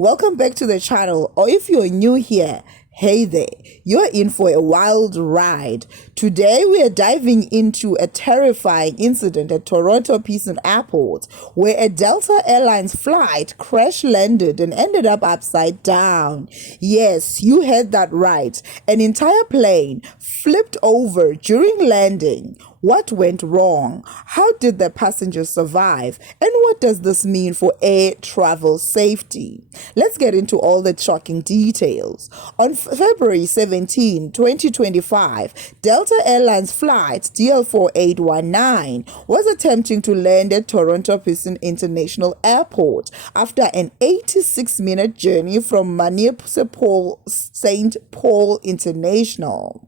Welcome back to the channel, or if you're new here, hey there, you're in for a wild ride. Today we are diving into a terrifying incident at Toronto Pearson Airport where a Delta Airlines flight crash landed and ended up upside down. Yes, you heard that right. An entire plane flipped over during landing. What went wrong? How did the passengers survive? And what does this mean for air travel safety? Let's get into all the shocking details. On February 17, 2025, Delta Airlines flight DL4819 was attempting to land at Toronto Pearson International Airport after an 86-minute journey from Municipal St. Paul International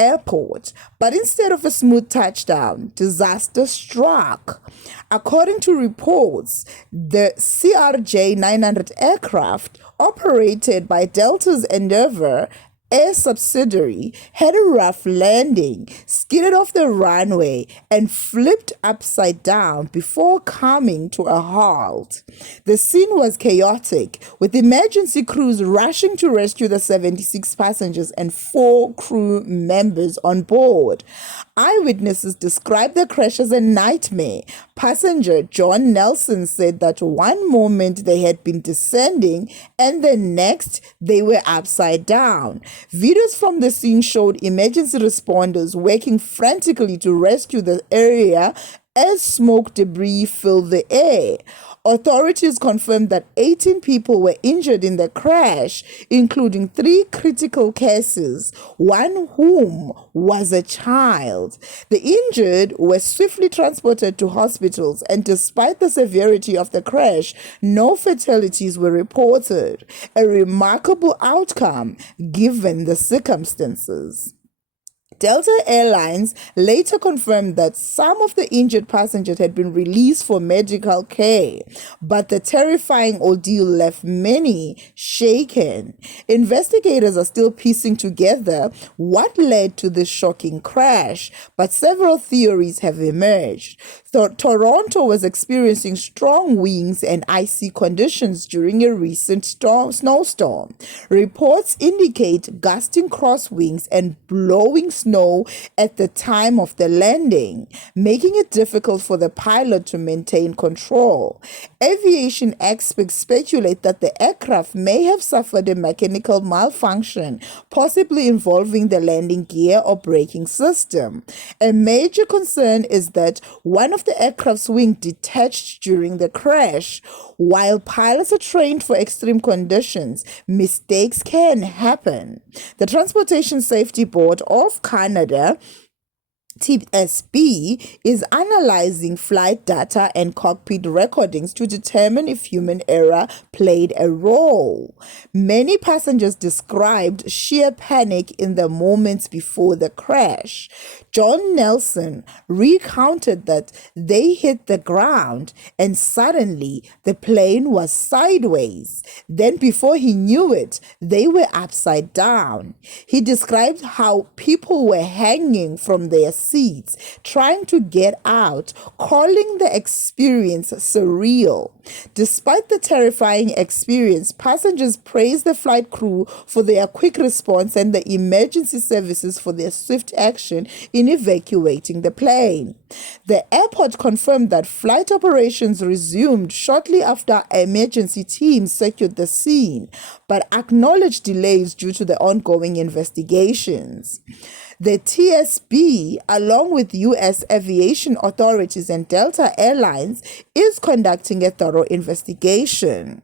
Airport, but instead of a smooth touchdown, disaster struck. According to reports, the CRJ 900 aircraft, operated by Delta's Endeavour Air subsidiary, had a rough landing, skidded off the runway, and flipped upside down before coming to a halt. The scene was chaotic, with emergency crews rushing to rescue the 76 passengers and 4 crew members on board. Eyewitnesses described the crash as a nightmare. Passenger John Nelson said that one moment they had been descending and the next they were upside down. Videos from the scene showed emergency responders working frantically to rescue the area as smoke debris filled the air. Authorities confirmed that 18 people were injured in the crash, including 3 critical cases, one whom was a child. The injured were swiftly transported to hospitals, and despite the severity of the crash, no fatalities were reported, a remarkable outcome given the circumstances. Delta Airlines later confirmed that some of the injured passengers had been released for medical care, but the terrifying ordeal left many shaken. Investigators are still piecing together what led to this shocking crash, but several theories have emerged. Toronto was experiencing strong winds and icy conditions during a recent snowstorm. Reports indicate gusting crosswinds and blowing snow at the time of the landing, making it difficult for the pilot to maintain control. Aviation experts speculate that the aircraft may have suffered a mechanical malfunction, possibly involving the landing gear or braking system. A major concern is that one of the aircraft's wing detached during the crash. While pilots are trained for extreme conditions, mistakes can happen. The Transportation Safety Board of Canada, TSB, is analyzing flight data and cockpit recordings to determine if human error played a role. Many passengers described sheer panic in the moments before the crash. John Nelson recounted that they hit the ground and suddenly the plane was sideways. Then, before he knew it, they were upside down. He described how people were hanging from their seats, trying to get out, calling the experience surreal. Despite the terrifying experience, passengers praised the flight crew for their quick response and the emergency services for their swift action in evacuating the plane. The airport confirmed that flight operations resumed shortly after emergency teams secured the scene, but acknowledged delays due to the ongoing investigations. The TSB, along with U.S. aviation authorities and Delta Airlines, is conducting a thorough investigation.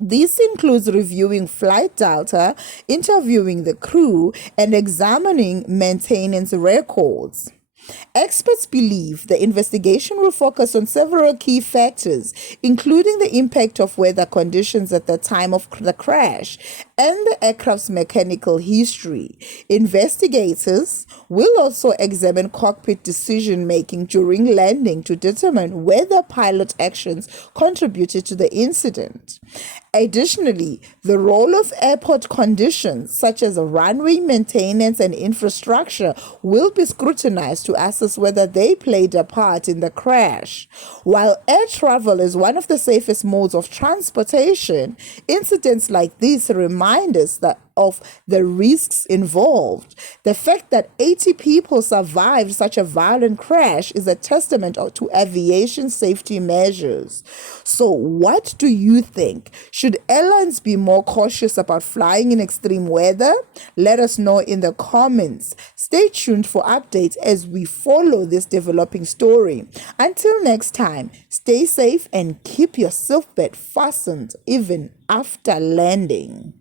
This includes reviewing flight data, interviewing the crew, and examining maintenance records. Experts believe the investigation will focus on several key factors, including the impact of weather conditions at the time of the crash, and the aircraft's mechanical history. Investigators will also examine cockpit decision making during landing to determine whether pilot actions contributed to the incident. Additionally, the role of airport conditions, such as runway maintenance and infrastructure, will be scrutinized to assess whether they played a part in the crash. While air travel is one of the safest modes of transportation, incidents like these remind us of the risks involved. The fact that 80 people survived such a violent crash is a testament to aviation safety measures. So, what do you think? Should airlines be more cautious about flying in extreme weather? Let us know in the comments. Stay tuned for updates as we follow this developing story. Until next time, stay safe and keep your seatbelt fastened even after landing.